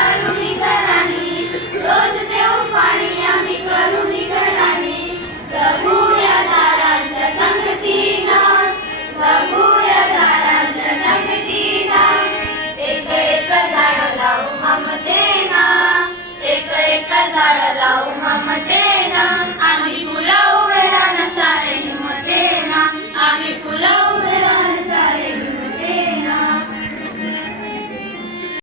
करुणी कराणी, रोज देऊ पाणी आम्ही करुणी कराणी. जगूया झाडांच्या संगतीनं, जगूया झाडांच्या संगतीनं. एक एक झाड लावू ममतेनं, एक एक झाड लावू ममतेनं.